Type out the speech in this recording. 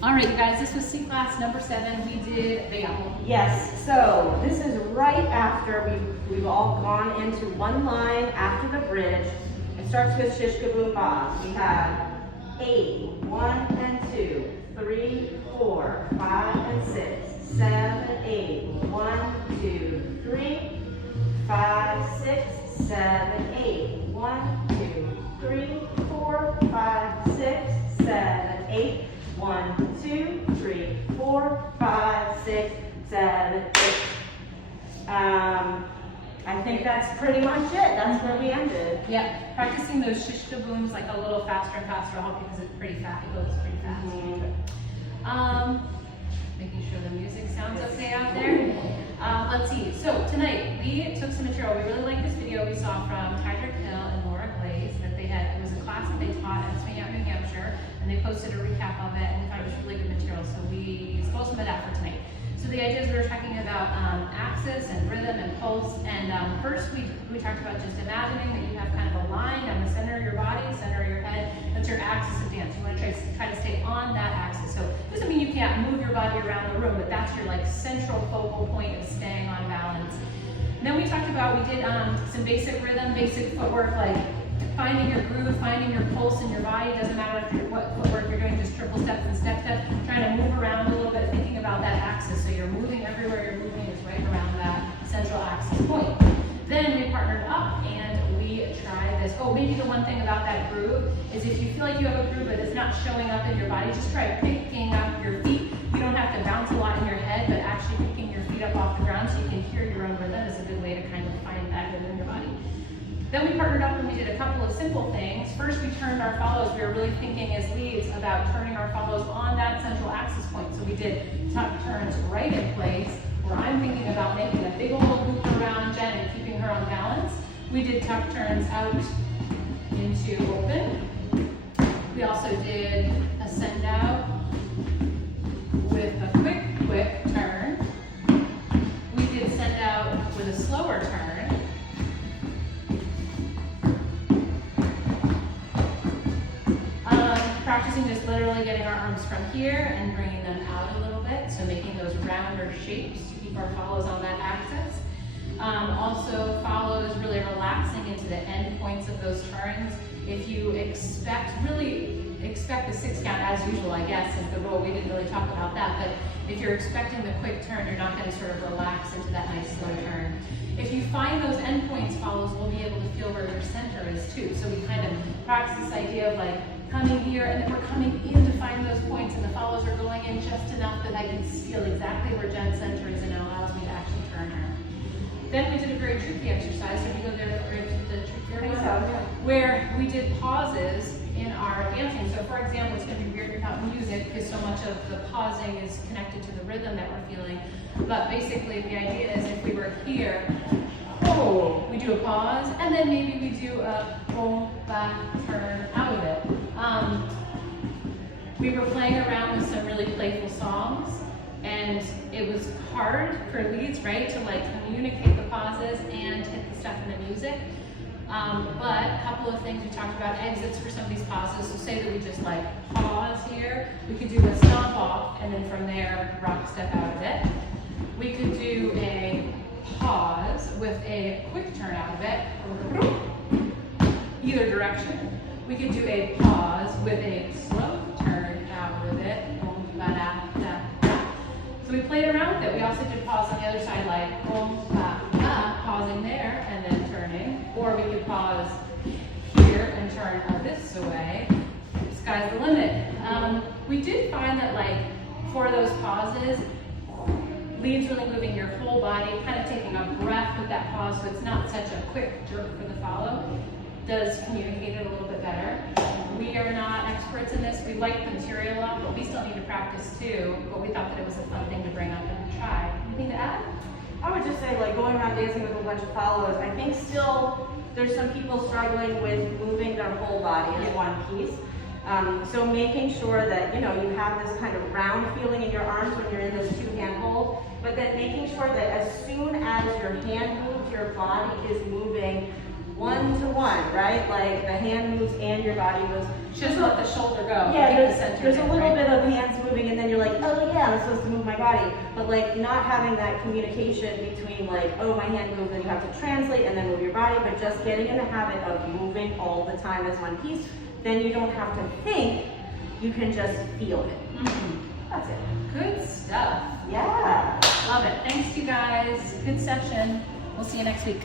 All right, you guys, this was C class number 7. We did the apple. Yes, so this is right after we've all gone into one line after the bridge. It starts with shish kaboom bas. We have 8, 1 and 2, 3, 4, 5 and 6, 7, 8, 1, 2, 3, 5, 6, 7, 8, 1, 2, 3, 4, 5, 6, 7, 8. 1, 2, 3, 4, 5, 6, 7, 8. I think that's pretty much it. That's where we ended. Yeah, practicing those shish kabooms like a little faster and faster will help because it's pretty fast. It goes pretty fast. Making sure the music sounds okay out there. Let's see. So tonight we took some material. We really like this video we saw from Tydrick Hill and Laura Glaze that they had. It was a class that they taught at Swing-Out, New Hampshire, and they posted a recap of it, and we thought it was really good material. So we stole some of that for tonight. So the idea is we were talking about axis and rhythm and pulse. And first we talked about just imagining that you have kind of a line down the center of your body, center of your head. That's your axis of dance. You want to try to stay on that axis. So it doesn't mean you can't move your body around the room, but that's your like central focal point of staying on balance. And then we talked about, we did some basic rhythm, basic footwork, like finding your groove, finding your pulse in your body. It doesn't matter what footwork you're doing, just triple steps and step steps, trying to move around a little bit, thinking about that axis. So you're moving everywhere you're moving is right around that central axis point. Then we partnered up and we tried this. Oh, maybe the one thing about that groove is if you feel like you have a groove but it's not showing up in your body, just try picking up your feet. You don't have to bounce a lot in your head, but actually picking your feet up off the ground so you can hear your own rhythm is a good way to kind of find that rhythm in your body. Then we partnered up and we did a couple of simple things. First, we turned our follows. We were really thinking as leads about turning our follows on that central axis point. So we did tuck turns right in place, where I'm thinking about making a big old loop around Jen and keeping her on balance. We did tuck turns out into open. We also did a send out with a quick turn. We did send out with a slower turn. Practicing just literally getting our arms from here and bringing them out a little bit, so making those rounder shapes to keep our follows on that axis. Also, follows really relaxing into the end points of those turns. If you really expect the 6 count as usual, I guess, is the rule. We didn't really talk about that, but if you're expecting the quick turn, you're not going to sort of relax into that nice slow turn. If you find those endpoints follows, we'll be able to feel where your center is too. So we kind of practice this idea of like coming here, and then we're coming in to find those points, and the follows are going in just enough that I can feel exactly where Jen's center is, and it allows me to actually turn her. Then we did a very tricky exercise. So we go there for the tricky area, where we did pauses in our dancing. So for example, it's going to be weird without music because so much of the pausing is connected to the rhythm that we're feeling. But basically the idea is if we were here, oh, we do a pause, and then maybe we do a boom, back, turn out of it. We were playing around with some really playful songs, and it was hard for leads, right, to like communicate the pauses and hit the stuff in the music. But a couple of things we talked about, exits for some of these pauses. So say that we just like pause here, we could do a stomp off, and then from there, rock step out of it. We could do a pause with a quick turn out of it, either direction. We could do a pause with a slow turn out of it. So we played around with it. We also did pause on the other side, like pausing there and then turning. Or we could pause here and turn this way. Sky's the limit. We did find that like for those pauses, leads really moving your whole body, kind of taking a breath with that pause so it's not such a quick jerk for the follow, does communicate it a little bit better. We are not experts in this. We like the material up, but we still need to practice too. But we thought that it was a fun thing to bring up and try. Anything to add? I would just say, like, going around dancing with a bunch of follows, I think still there's some people struggling with moving their whole body in one piece. So making sure that, you have this kind of round feeling in your arms when you're in this two-hand hold, but then making sure that as soon as your hand moves, your body is moving 1-to-1, right? Like the hand moves and your body moves. Just let the shoulder go. Yeah, Keep the center there's a in, little right? bit of hands moving, and then you're like, oh yeah, I'm supposed to move my body. But like not having that communication between like, oh, my hand moves, and you have to translate and then move your body, but just getting in the habit of moving all the time as one piece, then you don't have to think, you can just feel it. That's it. Good stuff. Yeah. Love it. Thanks, you guys. Good session. We'll see you next week.